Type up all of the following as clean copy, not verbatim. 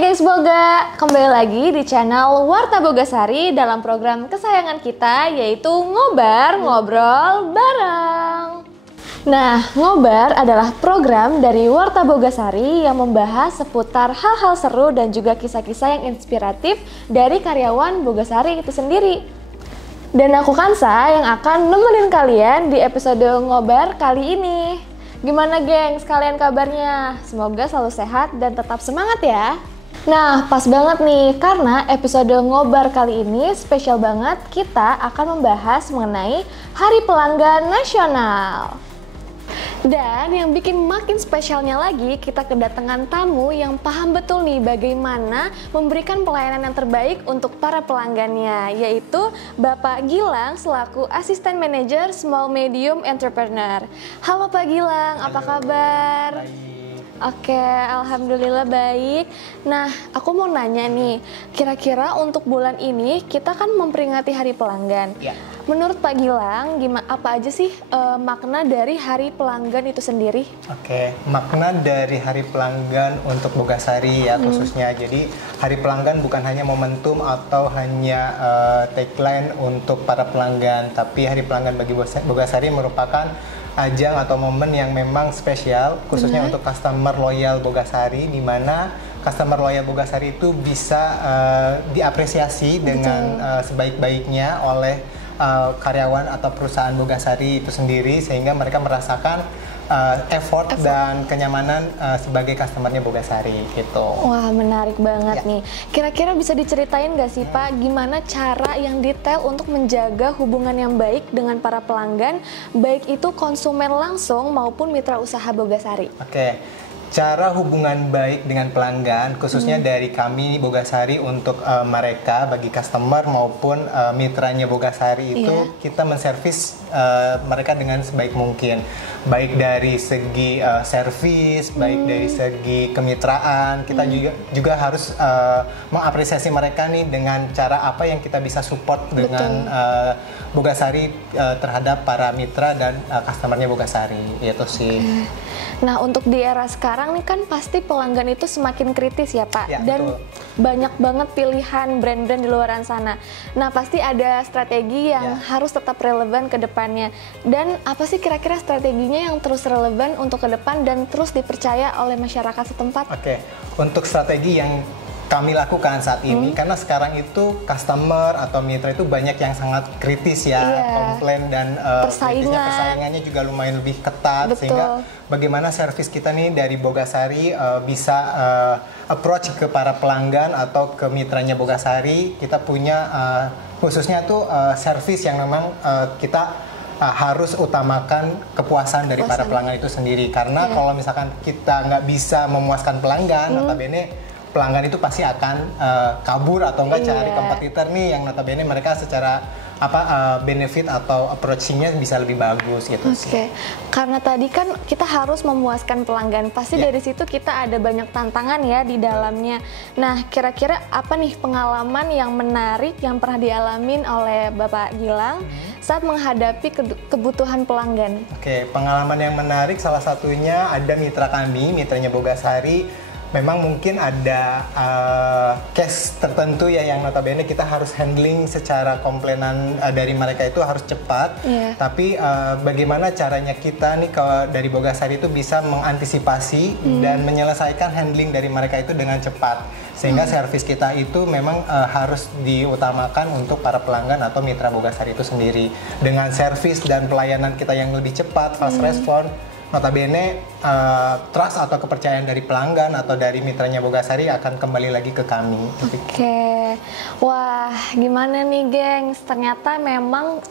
gengs Boga, kembali lagi di channel Warta Bogasari dalam program kesayangan kita yaitu Ngobar Ngobrol Bareng. Nah, Ngobar adalah program dari Warta Bogasari yang membahas seputar hal-hal seru dan juga kisah-kisah yang inspiratif dari karyawan Bogasari itu sendiri. Dan aku Kansa yang akan nemenin kalian di episode Ngobar kali ini. Gimana gengs, kalian kabarnya? Semoga selalu sehat dan tetap semangat ya. Nah, pas banget nih, karena episode Ngobar kali ini spesial banget. Kita akan membahas mengenai Hari Pelanggan Nasional. Dan yang bikin makin spesialnya lagi, kita kedatangan tamu yang paham betul nih bagaimana memberikan pelayanan yang terbaik untuk para pelanggannya, yaitu Bapak Gilang selaku Asisten Manajer Small Medium Entrepreneur. Halo Pak Gilang, apa kabar? Baik. Oke, alhamdulillah baik. Nah, aku mau nanya nih, kira-kira untuk bulan ini kita kan memperingati Hari Pelanggan. Ya. Menurut Pak Gilang, apa aja sih makna dari Hari Pelanggan itu sendiri? Oke, makna dari Hari Pelanggan untuk Bogasari ya khususnya. Jadi Hari Pelanggan bukan hanya momentum atau hanya tagline untuk para pelanggan, tapi Hari Pelanggan bagi Bogasari merupakan ajang atau momen yang memang spesial khususnya untuk customer loyal Bogasari, di mana customer loyal Bogasari itu bisa diapresiasi dengan sebaik-baiknya oleh karyawan atau perusahaan Bogasari itu sendiri, sehingga mereka merasakan effort dan kenyamanan sebagai customernya Bogasari gitu. Wah, menarik banget Ya. nih. Kira-kira bisa diceritain nggak sih Pak, gimana cara yang detail untuk menjaga hubungan yang baik dengan para pelanggan, baik itu konsumen langsung maupun mitra usaha Bogasari? Oke, cara hubungan baik dengan pelanggan khususnya dari kami Bogasari untuk mereka bagi customer maupun mitranya Bogasari itu kita menservis mereka dengan sebaik mungkin, baik dari segi servis, baik dari segi kemitraan. Kita juga harus mengapresiasi mereka nih dengan cara apa yang kita bisa support dengan Bogasari terhadap para mitra dan customernya Bogasari, itu sih. Nah, untuk di era sekarang nih kan pasti pelanggan itu semakin kritis ya Pak, Ya, dan betul. banyak banget pilihan brand-brand di luaran sana. Nah, pasti ada strategi yang harus tetap relevan ke depannya. Dan apa sih kira-kira strateginya yang terus relevan untuk ke depan dan terus dipercaya oleh masyarakat setempat? Oke, untuk strategi yang kami lakukan saat ini, karena sekarang itu customer atau mitra itu banyak yang sangat kritis ya, komplain dan persaingannya juga lumayan lebih ketat. Sehingga bagaimana servis kita nih dari Bogasari bisa approach ke para pelanggan atau ke mitranya Bogasari. Kita punya khususnya tuh servis yang memang kita harus utamakan kepuasan dari para pelanggan itu sendiri. Karena kalau misalkan kita nggak bisa memuaskan pelanggan, notabene pelanggan itu pasti akan kabur atau enggak cari kompetitor nih yang notabene mereka secara benefit atau approaching-nya bisa lebih bagus gitu sih. Karena tadi kan kita harus memuaskan pelanggan, pasti dari situ kita ada banyak tantangan ya di dalamnya. Nah, kira-kira apa nih pengalaman yang menarik yang pernah dialamin oleh Bapak Gilang saat menghadapi kebutuhan pelanggan? Oke, pengalaman yang menarik salah satunya ada mitra kami, mitranya Bogasari. Memang mungkin ada case tertentu ya yang notabene kita harus handling secara komplainan dari mereka itu harus cepat. Tapi bagaimana caranya kita nih dari Bogasari itu bisa mengantisipasi dan menyelesaikan handling dari mereka itu dengan cepat. Sehingga servis kita itu memang harus diutamakan untuk para pelanggan atau mitra Bogasari itu sendiri. Dengan servis dan pelayanan kita yang lebih cepat, fast response, notabene trust atau kepercayaan dari pelanggan atau dari mitranya Bogasari akan kembali lagi ke kami. Wah, gimana nih gengs, ternyata memang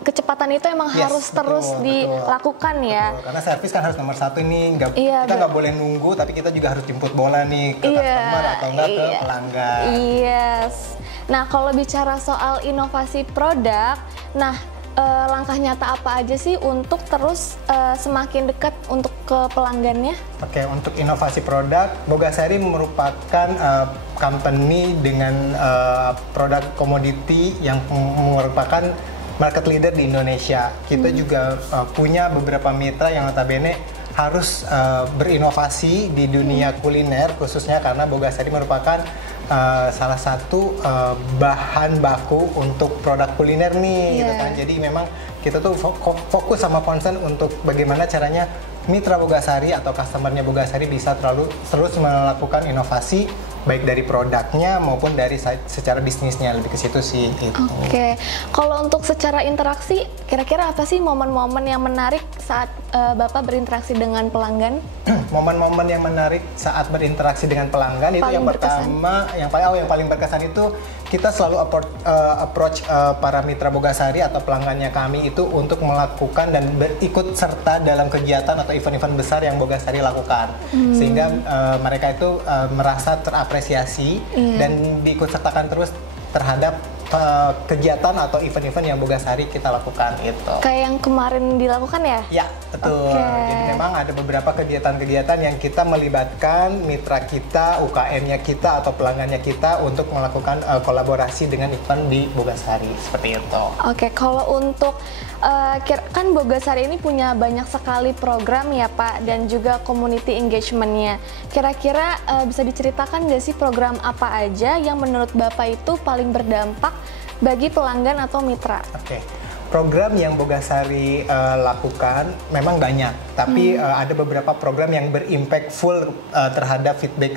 kecepatan itu emang harus terus dilakukan ya. Karena servis kan harus nomor satu nih, kita nggak boleh nunggu, tapi kita juga harus jemput bola nih ke customer atau enggak ke pelanggan. Nah, kalau bicara soal inovasi produk, langkah nyata apa aja sih untuk terus semakin dekat untuk ke pelanggannya? Oke, untuk inovasi produk, Bogasari merupakan company dengan produk komoditi yang merupakan market leader di Indonesia. Kita juga punya beberapa mitra yang notabene harus berinovasi di dunia kuliner, khususnya karena Bogasari merupakan salah satu bahan baku untuk produk kuliner nih, gitu kan. Jadi memang kita tuh fokus sama concern untuk bagaimana caranya mitra Bogasari atau customernya Bogasari bisa terus melakukan inovasi baik dari produknya maupun dari secara bisnisnya, lebih ke situ sih. Gitu. Oke, kalau untuk secara interaksi, kira-kira apa sih momen-momen yang menarik saat Bapak berinteraksi dengan pelanggan? Momen-momen yang menarik saat berinteraksi dengan pelanggan itu yang pertama, yang paling berkesan itu kita selalu approach para mitra Bogasari atau pelanggannya kami itu untuk melakukan dan berikut serta dalam kegiatan atau event-event besar yang Bogasari lakukan, sehingga mereka itu merasa terapresiasi dan diikut sertakan terus terhadap kegiatan atau event-event yang Bogasari kita lakukan itu. Kayak yang kemarin dilakukan ya? Ya, betul. Jadi memang ada beberapa kegiatan-kegiatan yang kita melibatkan mitra kita, UKM-nya kita atau pelanggannya kita untuk melakukan kolaborasi dengan event di Bogasari, seperti itu. Oke, kalau untuk kan Bogasari ini punya banyak sekali program ya Pak, dan juga community engagement-nya. Kira-kira bisa diceritakan nggak sih program apa aja yang menurut Bapak itu paling berdampak bagi pelanggan atau mitra? Oke. Program yang Bogasari lakukan memang banyak, tapi ada beberapa program yang berimpactful terhadap feedback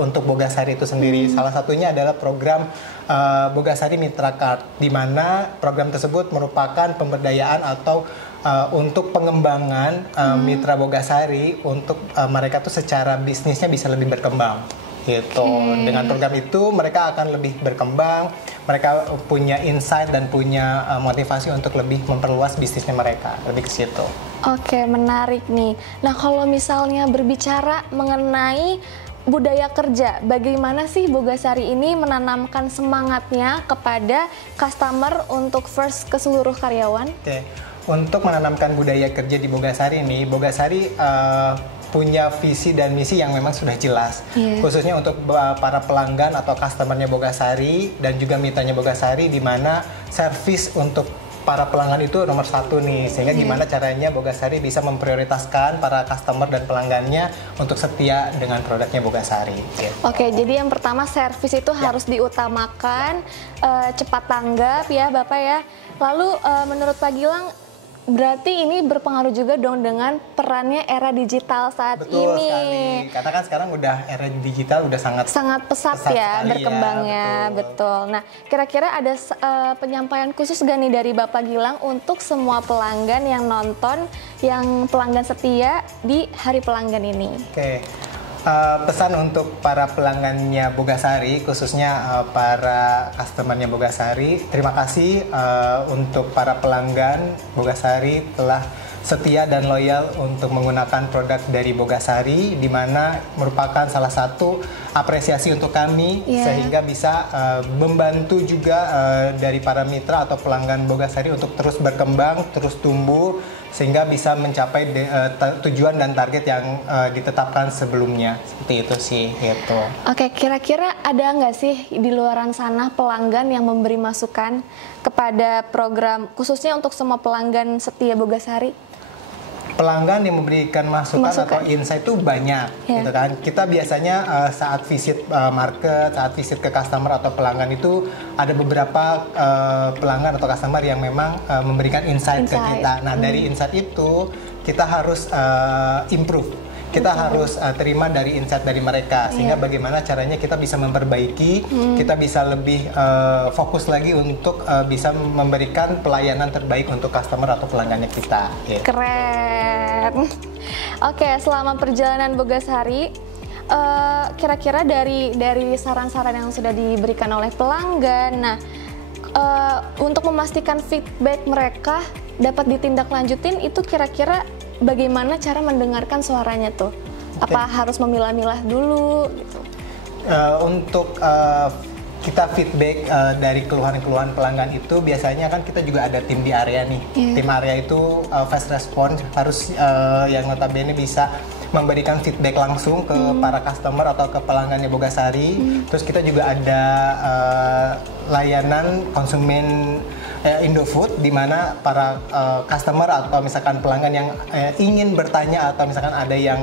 untuk Bogasari itu sendiri. Salah satunya adalah program Bogasari Mitra Card, di mana program tersebut merupakan pemberdayaan atau untuk pengembangan mitra Bogasari untuk mereka tuh secara bisnisnya bisa lebih berkembang. Gitu. Dengan program itu mereka akan lebih berkembang, mereka punya insight dan punya motivasi untuk lebih memperluas bisnisnya mereka, lebih ke situ. Oke, menarik nih. Nah, kalau misalnya berbicara mengenai budaya kerja, bagaimana sih Bogasari ini menanamkan semangatnya kepada customer untuk first ke seluruh karyawan? Oke. Untuk menanamkan budaya kerja di Bogasari ini, Bogasari punya visi dan misi yang memang sudah jelas, khususnya untuk para pelanggan atau customernya Bogasari dan juga mitranya Bogasari, di mana servis untuk para pelanggan itu nomor satu nih, sehingga gimana caranya Bogasari bisa memprioritaskan para customer dan pelanggannya untuk setia dengan produknya Bogasari. Gitu. Oke, jadi yang pertama servis itu harus diutamakan, cepat tanggap ya Bapak ya. Lalu menurut Pak Gilang, berarti ini berpengaruh juga dong dengan perannya era digital saat Betul ini. Sekali. Karena kan sekarang udah era digital udah sangat pesat ya berkembangnya, ya, betul. Nah, kira-kira ada penyampaian khusus gak nih dari Bapak Gilang untuk semua pelanggan yang nonton, yang pelanggan setia di Hari Pelanggan ini? Oke. Pesan untuk para pelanggannya Bogasari, khususnya para customernya Bogasari, terima kasih untuk para pelanggan Bogasari telah setia dan loyal untuk menggunakan produk dari Bogasari, di mana merupakan salah satu apresiasi untuk kami, sehingga bisa membantu juga dari para mitra atau pelanggan Bogasari untuk terus berkembang, terus tumbuh, sehingga bisa mencapai tujuan dan target yang ditetapkan sebelumnya. Seperti itu sih, gitu. Oke, kira-kira ada nggak sih di luaran sana pelanggan yang memberi masukan kepada program, khususnya untuk semua pelanggan setia Bogasari? Pelanggan yang memberikan masukan atau insight itu banyak, gitu kan. Kita biasanya saat visit market, saat visit ke customer atau pelanggan itu ada beberapa pelanggan atau customer yang memang memberikan insight ke kita. Nah, dari insight itu kita harus improve. Kita harus terima dari insight dari mereka, sehingga bagaimana caranya kita bisa memperbaiki, kita bisa lebih fokus lagi untuk bisa memberikan pelayanan terbaik untuk customer atau pelanggannya kita. Gitu. Keren. Oke, selama perjalanan Bogasari, kira-kira dari saran-saran yang sudah diberikan oleh pelanggan, nah untuk memastikan feedback mereka dapat ditindaklanjutin, itu kira-kira bagaimana cara mendengarkan suaranya tuh? Apa harus memilah-milah dulu gitu? Untuk kita feedback dari keluhan-keluhan pelanggan itu, biasanya kan kita juga ada tim di area nih. Tim area itu fast response, harus yang notabene bisa memberikan feedback langsung ke para customer atau ke pelanggannya Bogasari. Terus kita juga ada layanan konsumen Indofood, di mana para customer atau misalkan pelanggan yang ingin bertanya atau misalkan ada yang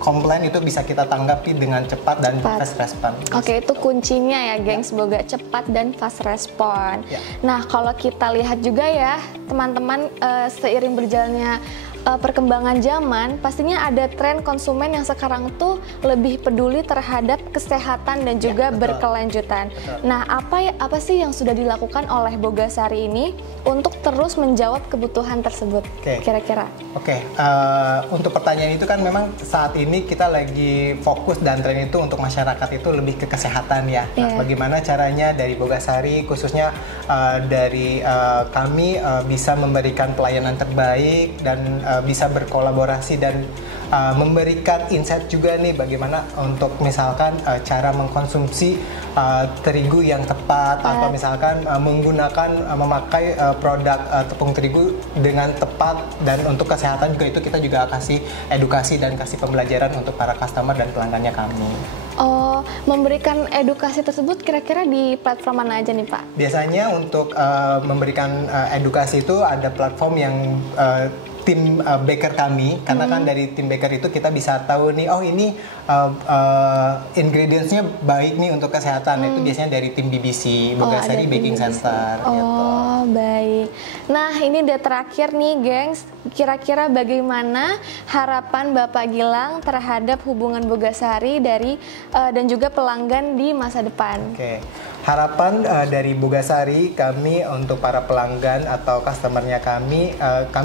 komplain itu bisa kita tanggapi dengan cepat dan fast respon. Oke, itu kuncinya ya, gengs, boga cepat dan fast respon. Nah, kalau kita lihat juga ya, teman-teman, seiring berjalannya perkembangan zaman, pastinya ada tren konsumen yang sekarang tuh lebih peduli terhadap kesehatan dan juga berkelanjutan. Nah, apa sih yang sudah dilakukan oleh Bogasari ini untuk terus menjawab kebutuhan tersebut? Kira-kira? Untuk pertanyaan itu kan memang saat ini kita lagi fokus dan tren itu untuk masyarakat itu lebih ke kesehatan ya. Nah, bagaimana caranya dari Bogasari khususnya dari kami bisa memberikan pelayanan terbaik dan bisa berkolaborasi dan memberikan insight juga nih bagaimana untuk misalkan cara mengkonsumsi terigu yang tepat atau misalkan memakai produk tepung terigu dengan tepat, dan untuk kesehatan juga itu kita juga kasih edukasi dan kasih pembelajaran untuk para customer dan pelanggannya kami. Oh, memberikan edukasi tersebut kira-kira di platform mana aja nih Pak? Biasanya untuk memberikan edukasi itu ada platform yang tim baker kami, karena kan dari tim baker itu kita bisa tahu nih, oh ini ingredientsnya baik nih untuk kesehatan. Itu biasanya dari tim BBC, Bogasari Baking Center. Oh, baik. Nah, ini udah terakhir nih, gengs. Kira-kira bagaimana harapan Bapak Gilang terhadap hubungan Bogasari dan juga pelanggan di masa depan? Harapan dari Bogasari kami untuk para pelanggan atau customernya kami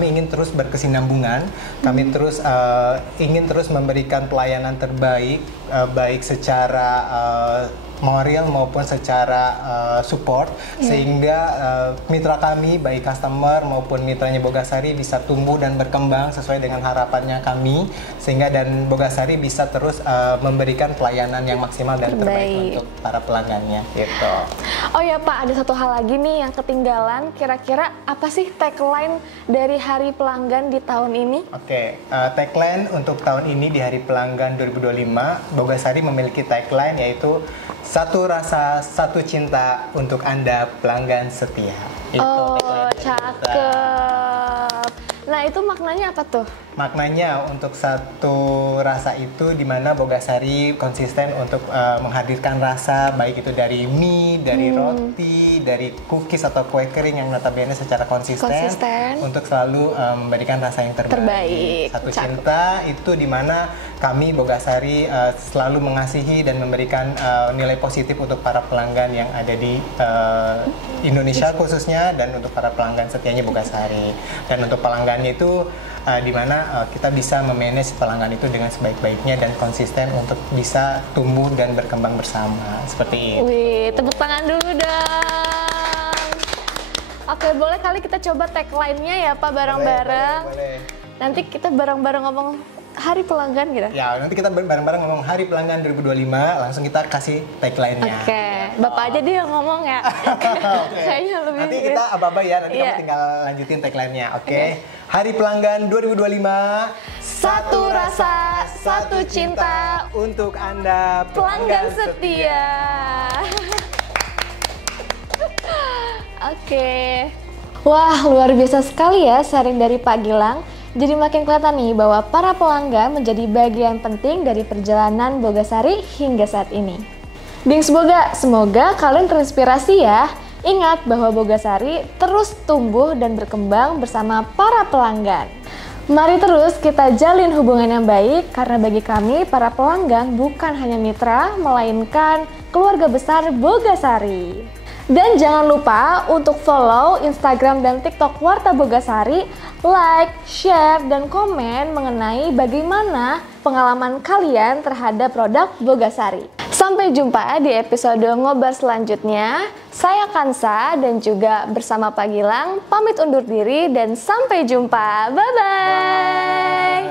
ingin terus berkesinambungan, kami ingin terus memberikan pelayanan terbaik, baik secara moral maupun secara support, sehingga mitra kami baik customer maupun mitranya Bogasari bisa tumbuh dan berkembang sesuai dengan harapannya kami, sehingga dan Bogasari bisa terus memberikan pelayanan yang maksimal dan terbaik untuk para pelanggannya gitu. Oh ya Pak, ada satu hal lagi nih yang ketinggalan. Kira-kira apa sih tagline dari Hari Pelanggan di tahun ini? Tagline untuk tahun ini di Hari Pelanggan 2025, Bogasari memiliki tagline yaitu satu rasa, satu cinta untuk Anda pelanggan setia. Cakep. Nah, itu maknanya apa tuh? Maknanya untuk satu rasa itu dimana Bogasari konsisten untuk menghadirkan rasa, baik itu dari mie, dari roti, dari cookies atau kue kering yang notabene secara konsisten untuk selalu memberikan rasa yang terbaik. Satu cinta itu dimana kami Bogasari selalu mengasihi dan memberikan nilai positif untuk para pelanggan yang ada di Indonesia khususnya, dan untuk para pelanggan setianya Bogasari. Dan untuk pelanggannya itu di mana kita bisa memanage pelanggan itu dengan sebaik-baiknya dan konsisten untuk bisa tumbuh dan berkembang bersama. Seperti itu. Wih, tepuk tangan dulu dong. Oke, boleh kali kita coba tagline-nya ya Pak, bareng-bareng. Boleh. Nanti kita bareng-bareng ngomong Hari Pelanggan gitu. Ya, nanti kita bareng-bareng ngomong Hari Pelanggan 2025, langsung kita kasih tagline-nya. Bapak aja dia yang ngomong ya. Kayaknya lebih. Nanti kita aba-aba ya, nanti kamu tinggal lanjutin tagline-nya, oke? Hari Pelanggan 2025, satu rasa, satu cinta untuk Anda pelanggan setia. Wah, luar biasa sekali ya sharing dari Pak Gilang. Jadi makin kelihatan nih bahwa para pelanggan menjadi bagian penting dari perjalanan Bogasari hingga saat ini. Gengs Boga, semoga kalian terinspirasi ya. Ingat bahwa Bogasari terus tumbuh dan berkembang bersama para pelanggan. Mari terus kita jalin hubungan yang baik, karena bagi kami para pelanggan bukan hanya mitra, melainkan keluarga besar Bogasari. Dan jangan lupa untuk follow Instagram dan TikTok Warta Bogasari, like, share, dan komen mengenai bagaimana pengalaman kalian terhadap produk Bogasari. Sampai jumpa di episode ngobar selanjutnya. Saya Kansa dan juga bersama Pak Gilang pamit undur diri dan sampai jumpa. Bye-bye.